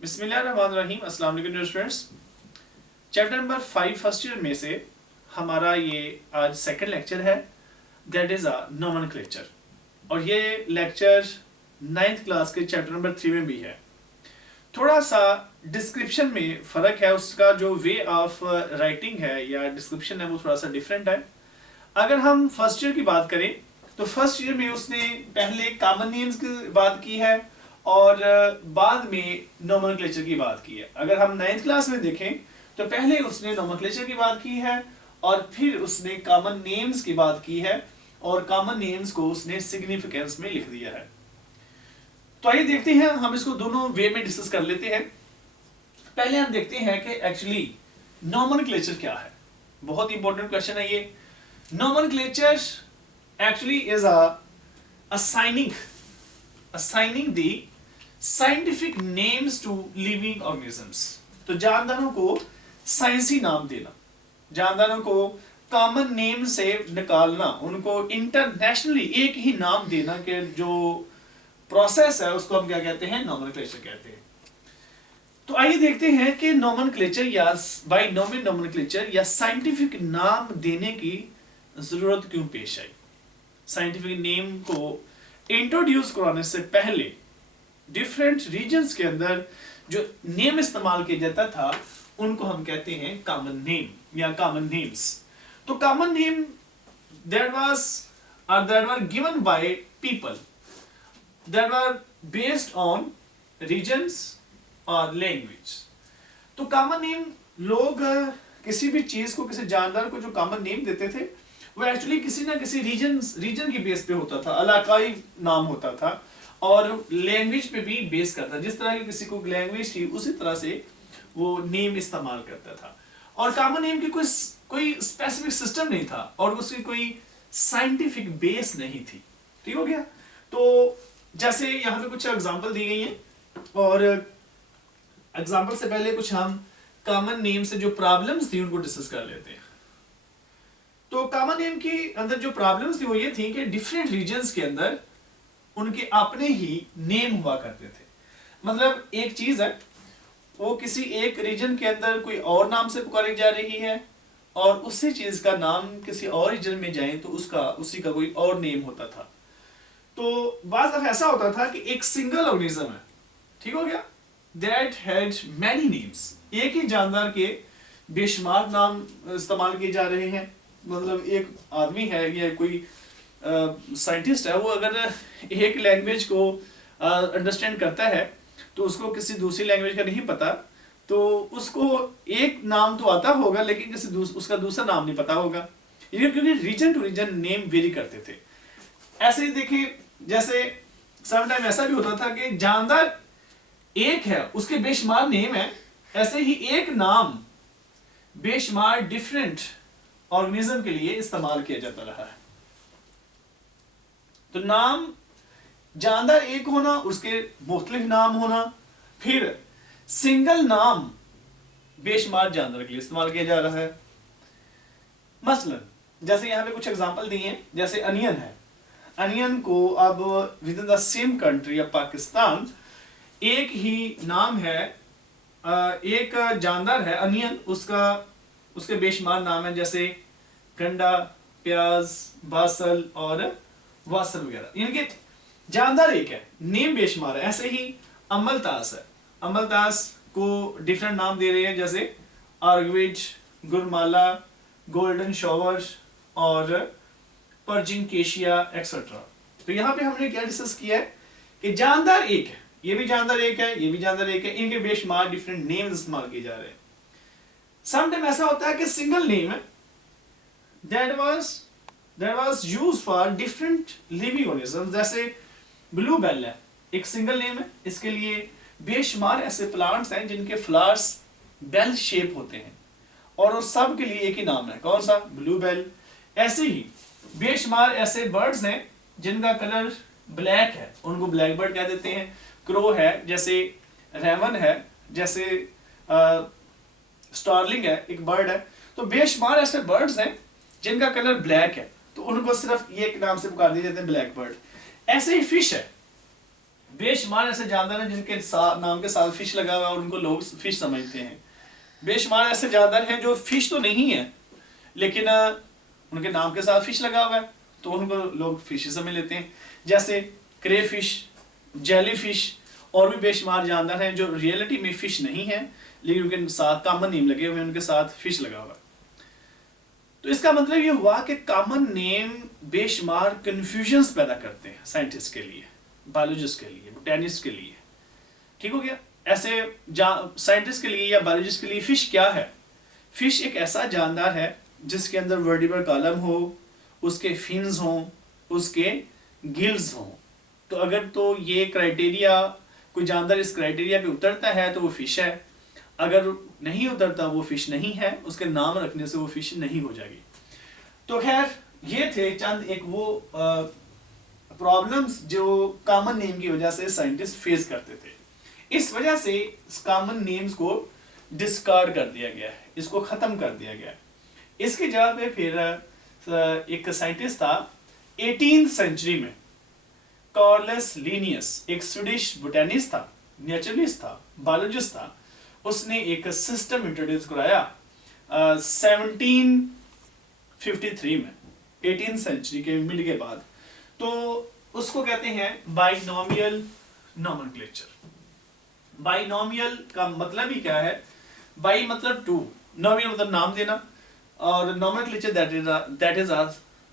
बिस्मिल्लाहिर्रहमानिर्रहीम। अस्सलाम वालेकुम students. Chapter number 5 first year में से हमारा ये आज सेकंड लेक्चर है, दैट इज़ अ नोमेनक्लेचर। और ये लेक्चर 9th क्लास के चैप्टर नंबर 3 में भी है। थोड़ा सा डिस्क्रिप्शन में फ़र्क है, उसका जो वे ऑफ राइटिंग है या डिस्क्रिप्शन है वो थोड़ा सा डिफरेंट है। अगर हम फर्स्ट ईयर की बात करें तो फर्स्ट ईयर में उसने पहले कॉमन नेम्स की बात की है और बाद में नोमेनक्लेचर की बात की है। अगर हम 9th क्लास में देखें तो पहले उसने नोमेनक्लेचर की बात की है और फिर उसने कॉमन नेम्स की बात की है और कॉमन नेम्स को उसने सिग्निफिकेंस में लिख दिया है। तो आइए देखते हैं, हम इसको दोनों वे में डिस्कस कर लेते हैं। पहले हम देखते हैं कि एक्चुअली नोमेनक्लेचर क्या है। बहुत इंपॉर्टेंट क्वेश्चन है ये। Nomenclature actually is assigning the scientific names to living organisms। तो जानदारों को साइंसी नाम देना, जानदारों को कॉमन नेम से निकालना, उनको इंटरनेशनली एक ही नाम देना के जो प्रोसेस है उसको हम क्या कहते हैं, नोमेनक्लेचर कहते हैं। तो आइए देखते हैं कि नोमेनक्लेचर या बाइनोमियल नोमेनक्लेचर या साइंटिफिक नाम देने की जरूरत क्यों पेश आई। साइंटिफिक नेम को इंट्रोड्यूस कराने से पहले डिफरेंट रीजन्स के अंदर जो नेम इस्तेमाल किया जाता था उनको हम कहते हैं कॉमन नेम या कॉमन नेम्स। तो common name that were given by people that were based on regions or language। तो कॉमन नेम लोग किसी भी चीज को, किसी जानदार को जो कॉमन नेम देते थे वो एक्चुअली किसी ना किसी रीजन की बेस पे होता था, इलाकाई नाम होता था और लैंग्वेज पे भी बेस करता था। जिस तरह की किसी को लैंग्वेज थी उसी तरह से वो नेम इस्तेमाल करता था। और कॉमन नेम की कोई स्पेसिफिक सिस्टम नहीं था और उसकी कोई साइंटिफिक बेस नहीं थी। ठीक हो गया। तो जैसे यहाँ पे कुछ एग्जांपल दी गई हैं और एग्जांपल से पहले कुछ हम कॉमन नेम से जो प्रॉब्लम्स थी उनको डिस्कस कर लेते हैं। तो कॉमन नेम के अंदर जो प्रॉब्लम्स थी वो ये थी कि डिफरेंट रीजन्स के अंदर उनके अपने ही नेम हुआ करते थे। मतलब एक चीज है वो किसी एक रीजन के अंदर कोई और नाम से पुकारी जा रही है और उसी चीज का नाम किसी और रीजन में जाए तो उसी का कोई और नेम होता था। तो बाज़ दफा ऐसा होता था कि एक सिंगल ऑर्गेनिज्म है, ठीक हो गया, दैट हैड मैनी नेम्स। एक ही जानदार के बेशुमार नाम इस्तेमाल किए जा रहे हैं। मतलब एक आदमी है या कोई साइंटिस्ट है, वो अगर एक लैंग्वेज को अंडरस्टैंड करता है तो उसको किसी दूसरी लैंग्वेज का नहीं पता, तो उसको एक नाम तो आता होगा लेकिन उसका दूसरा नाम नहीं पता होगा, क्योंकि reason to reason name vary करते थे। ऐसे ही देखिए, जैसे सम टाइम ऐसा भी होता था कि जानदार एक है, उसके बेशुमार नेम है, ऐसे ही एक नाम बेशुमार डिफरेंट ऑर्गेनिज्म के लिए इस्तेमाल किया जाता रहा है। तो नाम जानदार एक होना, उसके मुख्तलिफ नाम होना, फिर सिंगल नाम बेशुमार जानदार के लिए इस्तेमाल किया जा रहा है। मसलन जैसे यहाँ पे कुछ एग्जांपल दिए हैं, जैसे अनियन है। अनियन को अब with in the same country या पाकिस्तान एक ही नाम है, एक जानदार है अनियन, उसके बेशुमार नाम है जैसे गंडा, प्याज, बासल और वासल वगैरह। इनके जानदार एक है, नेम बेशुमार है। ऐसे ही अमलतास है, अमलतास को डिफरेंट नाम दे रहे हैं जैसे आर्गविज, गुरमाला, गोल्डन शॉवर और पर्जिंकेशिया एक्सेट्रा। तो यहाँ पे हमने क्या डिस्कस किया है कि जानदार एक है, ये भी जानदार एक है, ये भी जानदार एक है, इनके बेशुमार डिफरेंट नेम्स इस्तेमाल किए जा रहे हैं। समटाइम ऐसा होता है कि सिंगल नेम है that was used for different living organisms। जैसे ब्लू बेल है, एक सिंगल नेम है, इसके लिए बेशुमार ऐसे प्लांट्स हैं जिनके फ्लावर्स बेल शेप होते हैं और उस सब के लिए एक ही नाम है, कौन सा, ब्लू बेल। ऐसे ही बेशुमार ऐसे बर्ड्स हैं जिनका कलर ब्लैक है, उनको ब्लैक बर्ड कह देते हैं। क्रो है, जैसे रेवन है, जैसे स्टारलिंग है, एक बर्ड है। तो बेशुमार ऐसे बर्ड्स हैं जिनका कलर ब्लैक है, तो उनको सिर्फ ये एक नाम से पुकार दिए जाते हैं, ब्लैक बर्ड। ऐसे ही फिश है, बेशुमार ऐसे जानदार हैं जिनके नाम के साथ फिश लगा हुआ है और उनको लोग फिश समझते हैं। बेशुमार ऐसे जानदार हैं जो फिश तो नहीं है लेकिन उनके नाम के साथ फिश लगा हुआ है तो उनको लोग फिश समझ लेते हैं। जैसे क्रे फिश, जेली फिश और भी बेशुमार जानदार हैं जो रियलिटी में फिश नहीं है लेकिन उनके साथ कॉमन नेम लगे हुए हैं, उनके साथ फिश लगा हुआ है। तो इसका मतलब ये हुआ कि कॉमन नेम बेशुमार कंफ्यूजन्स पैदा करते हैं साइंटिस्ट के लिए, बायोलॉजिस्ट के लिए, बोटैनिस्ट के लिए। ठीक हो गया। ऐसे साइंटिस्ट के लिए या बायोलॉजिस्ट के लिए फिश क्या है? फिश एक ऐसा जानदार है जिसके अंदर वर्टिब्रल कॉलम हो, उसके फिन्स हों, उसके गिल्स हों। तो अगर तो ये क्राइटेरिया, कोई जानदार इस क्राइटेरिया पे उतरता है तो वो फिश है, अगर नहीं उतरता वो फिश नहीं है, उसके नाम रखने से वो फिश नहीं हो जाएगी। तो खैर ये थे चंद एक वो प्रॉब्लम्स जो कॉमन नेम की वजह से साइंटिस्ट फेस करते थे। इस वजह से कॉमन नेम्स को डिस्कार्ड कर दिया गया है, इसको खत्म कर दिया गया है। इसकी जगह पे फिर एक साइंटिस्ट था 18th सेंचुरी में, कार्लस लिनियस, एक स्वीडिश बोटैनिस्ट था, नेचुरलिस्ट था, बायोलॉजिस्ट था। उसने एक सिस्टम इंट्रोड्यूस कराया 1753 में, 18th सेंचुरी के मिड के बाद। तो उसको कहते हैं बाइनोमियल नोमेनक्लेचर। बाइनोमियल का मतलब ही क्या है? बाई मतलब टू, नोमियल मतलब नाम देना, और nomenclature that is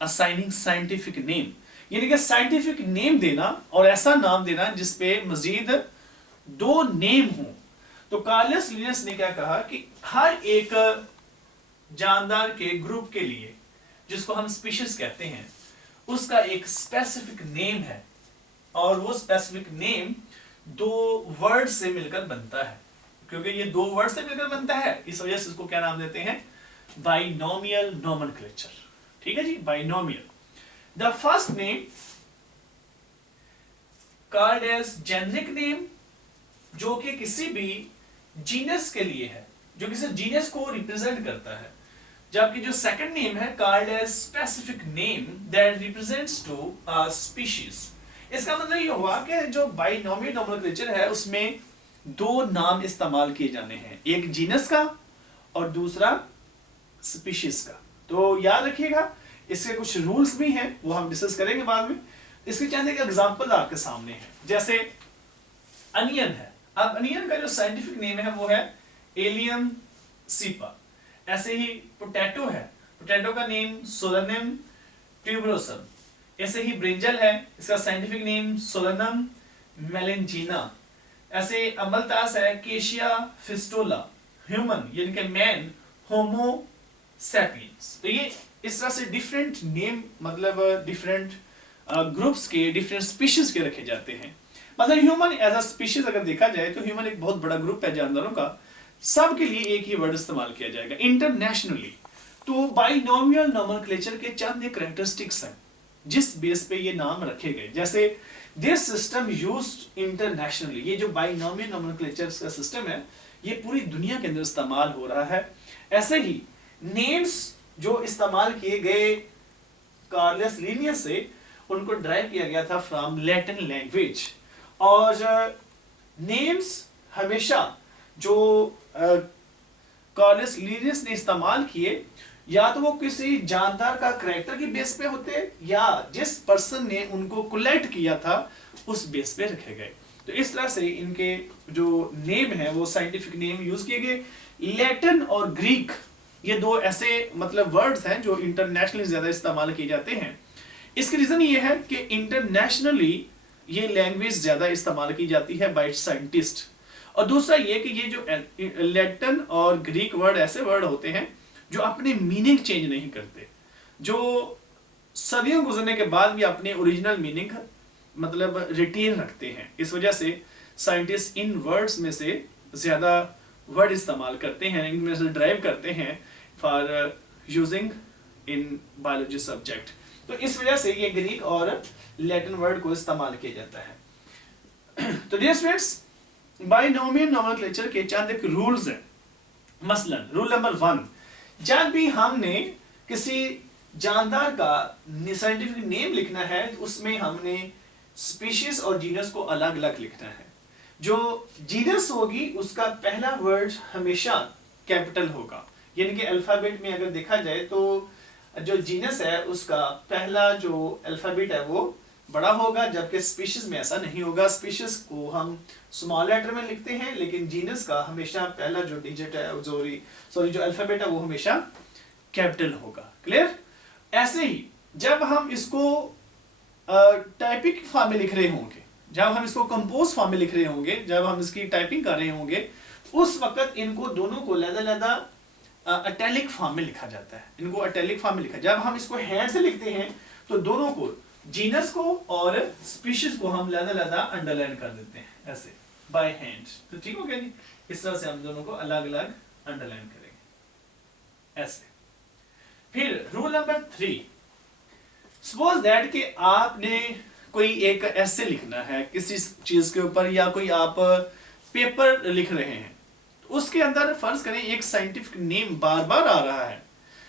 assigning scientific name, यानी कि साइंटिफिक नेम देना और ऐसा नाम देना जिसपे मजीद दो नेम हो। तो कार्लस लिनियस ने क्या कहा कि हर एक जानदार के ग्रुप के लिए, जिसको हम स्पीशीज कहते हैं, उसका एक स्पेसिफिक नेम है और वो स्पेसिफिक नेम दो वर्ड से मिलकर बनता है। क्योंकि ये दो वर्ड से मिलकर बनता है इस वजह से इसको क्या नाम देते हैं? Binomial nomenclature. ठीक है जी, binomial. The first name called as generic name, जो कि किसी भी जीनस के लिए है, जो किसी जीनस को रिप्रेजेंट करता है। जबकि जो सेकंड नेम है called as specific name that represents to a species. इसका मतलब ये हुआ कि जो बाइनोमियल नोमेनक्लेचर है उसमें दो नाम इस्तेमाल किए जाने हैं, एक जीनस का और दूसरा स्पीशीज का। तो याद रखिएगा इसके कुछ रूल्स भी हैं, वो हम डिस्कस करेंगे बाद में। इसके चंद एक एग्जांपल आपके सामने है, जैसे अनियन है। अब अनियन का जो साइंटिफिक नेम है वो है एलियम सीपा। ऐसे ही पोटैटो है, पोटैटो का नेम सोलेनम ट्यूबरोसम। ऐसे ही ब्रिंजल है, इसका साइंटिफिक नेम सोलेनम मेलेंजिना। ऐसे अमलतास है केशिया फिस्टोला। ह्यूमन यानी कि मैन होमो सैपियंस। तो ये इस तरह से डिफरेंट नेम, मतलब डिफरेंट ग्रुप्स के, डिफरेंट स्पीशीज के रखे जाते हैं। मतलब ह्यूमन एज अ स्पीशीज अगर देखा जाए तो ह्यूमन एक बहुत बड़ा ग्रुप है जानवरों का, सब के लिए एक ही वर्ड इस्तेमाल किया जाएगा इंटरनेशनली। तो बाइनोमियल नोमेनक्लेचर के चंद एक कैरेक्टरिस्टिक्स हैं जिस बेस पे ये नाम रखे गए। जैसे दिस सिस्टम यूज्ड इंटरनेशनली, ये जो बाइनोमियल नोमेनक्लेचर का सिस्टम है ये पूरी दुनिया के अंदर इस्तेमाल हो रहा है। ऐसे ही नेम्स जो इस्तेमाल किए गए कार्लस लिनियस से, उनको ड्राइव किया गया था फ्रॉम लैटिन लैंग्वेज। और नेम्स हमेशा जो कार्लस लिनियस ने इस्तेमाल किए, या तो वो किसी जानदार का कैरेक्टर की बेस पे होते या जिस पर्सन ने उनको कलेक्ट किया था उस बेस पे रखे गए। तो इस तरह से इनके जो नेम है वो साइंटिफिक नेम यूज किए गए। लैटिन और ग्रीक ये दो ऐसे मतलब वर्ड्स हैं जो इंटरनेशनली ज्यादा इस्तेमाल किए जाते हैं। इसका रीजन ये है कि इंटरनेशनली ये लैंग्वेज ज्यादा इस्तेमाल की जाती है बाय साइंटिस्ट। और दूसरा ये कि ये जो लैटिन और ग्रीक वर्ड ऐसे वर्ड होते हैं जो अपने मीनिंग चेंज नहीं करते, जो सदियों गुजरने के बाद भी अपने ओरिजिनल मीनिंग मतलब रिटेन रखते हैं। इस वजह से साइंटिस्ट इन वर्ड्स में से ज्यादा वर्ड इस्तेमाल करते हैं, इनमें से ड्राइव करते हैं for using in biology subject. तो इस वजह से ये ग्रीक और लैटिन वर्ड को इस्तेमाल किया जाता है। तो डियर स्टूडेंट्स, बाइनोमियल नोमेनक्लेचर के चंद एक रूल्स हैं। मसलन रूल नंबर 1, जब भी हमने किसी जानदार का साइंटिफिक नेम लिखना है उसमें हमने स्पीशीज और जीनस को अलग अलग लिखना है। जो जीनस होगी उसका पहला वर्ड हमेशा कैपिटल होगा, यानी कि अल्फाबेट में अगर देखा जाए तो जो जीनस है उसका पहला जो अल्फाबेट है वो बड़ा होगा, जबकि स्पीशीज में ऐसा नहीं होगा। स्पीशीज को हम स्मॉल लेटर में लिखते हैं, लेकिन जीनस का हमेशा पहला जो डिजिट है जो अल्फाबेट है वो हमेशा कैपिटल होगा। क्लियर? ऐसे ही जब हम इसको टाइपिंग फॉर्म में लिख रहे होंगे, जब हम इसको कंपोज फॉर्म में लिख रहे होंगे, जब हम इसकी टाइपिंग कर रहे होंगे, उस वक्त इनको दोनों को लहदा अटैलिक फॉर्म में लिखा जाता है। इनको अटैलिक फॉर्म में लिखा। जब हम इसको हैंड से लिखते हैं तो दोनों को, जीनस को और स्पीशीज को हम लहदा अंडरलाइन कर देते हैं ऐसे बाय हैंड। तो ठीक हो गया जी? इस तरह से हम दोनों को अलग अलग अंडरलाइन करेंगे ऐसे। फिर रूल नंबर 3, सपोज दैट कि आपने कोई एक ऐसे लिखना है किसी चीज के ऊपर, या कोई आप पेपर लिख रहे हैं, तो उसके अंदर फर्ज करें एक साइंटिफिक नेम बार बार आ रहा है।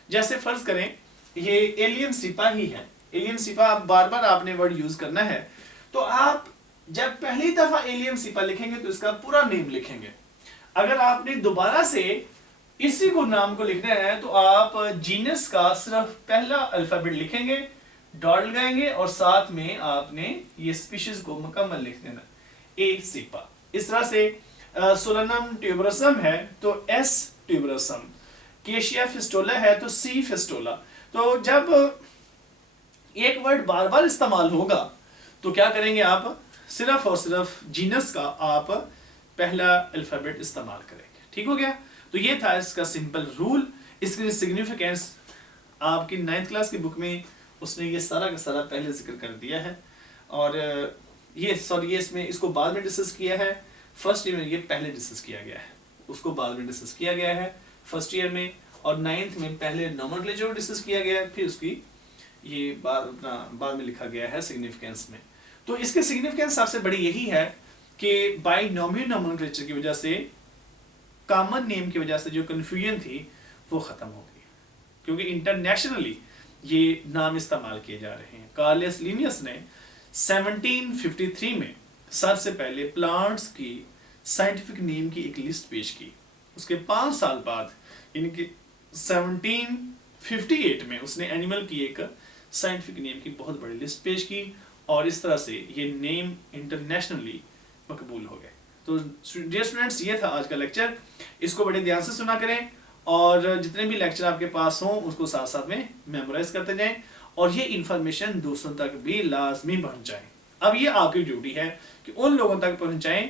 जैसे फर्ज करें ये एलियन सिपाही है, एलियन सिपा बार बार आपने वर्ड यूज करना है, तो आप जब पहली दफा एलियन सिपा लिखेंगे तो इसका पूरा नेम लिखेंगे। अगर आपने दोबारा से इसी को नाम को लिखना है तो आप जीनस का सिर्फ पहला अल्फाबेट लिखेंगे, डॉट लगाएंगे और साथ में आपने ये स्पीशीज को मुकम्मल लिख देना, ए सिपा। इस तरह से सोलनम ट्यूबरसम है तो एस ट्यूबरसम, केशिया फिस्टोला है तो सी फिस्टोला। तो जब एक वर्ड बार बार इस्तेमाल होगा तो क्या करेंगे आप, सिर्फ और सिर्फ जीनस का आप पहला अल्फाबेट इस्तेमाल करेंगे। ठीक हो गया? तो ये था इसका सिंपल रूल। इसकी सिग्निफिकेंस आपकी 9th क्लास की बुक में उसने ये सारा का सारा पहले जिक्र कर दिया है, और ये इसमें इसको बाद में डिस्कस किया है। फर्स्ट ईयर में ये पहले डिस्कस किया गया है, उसको बाद में डिस्कस किया गया है फर्स्ट ईयर में, और 9th में पहले नोमेनक्लेचर डिस्कस किया गया है, फिर उसकी ये बाद में लिखा गया है सिग्निफिकेंस में। तो इसके सिग्निफिकेंस सबसे बड़ी यही है कि बाइनोमियल नोमेनक्लेचर की वजह से, कॉमन नेम की वजह से जो कन्फ्यूजन थी वो खत्म हो गई, क्योंकि इंटरनेशनली ये नाम इस्तेमाल किए जा रहे हैं। कार्लस लिनियस ने 1753 में सबसे पहले प्लांट्स की साइंटिफिक नेम की एक लिस्ट पेश की। उसके 5 साल बाद इनके 1758 में उसने एनिमल की एक साइंटिफिक नेम की बहुत बड़ी लिस्ट पेश की, और इस तरह से ये नेम इंटरनेशनली मकबूल हो गए। तो डियर स्टूडेंट्स, ये था आज का लेक्चर। इसको बड़े ध्यान से सुना करें, और जितने भी लेक्चर आपके पास हों उसको साथ साथ में मेमोराइज करते जाएं, और ये इन्फॉर्मेशन दूसरों तक भी लाजमी पहुंचाएं। अब ये आपकी ड्यूटी है कि उन लोगों तक पहुंचाएं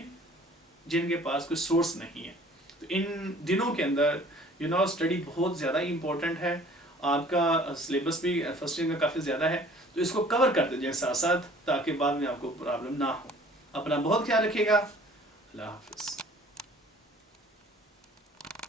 जिनके पास कोई सोर्स नहीं है। तो इन दिनों के अंदर स्टडी बहुत ज़्यादा इंपॉर्टेंट है। आपका सिलेबस भी फर्स्ट ईयर का काफ़ी ज़्यादा है, तो इसको कवर करते जाएं साथ साथ, ताकि बाद में आपको प्रॉब्लम ना हो। अपना बहुत ख्याल रखिएगा। अल्लाह हाफिज़।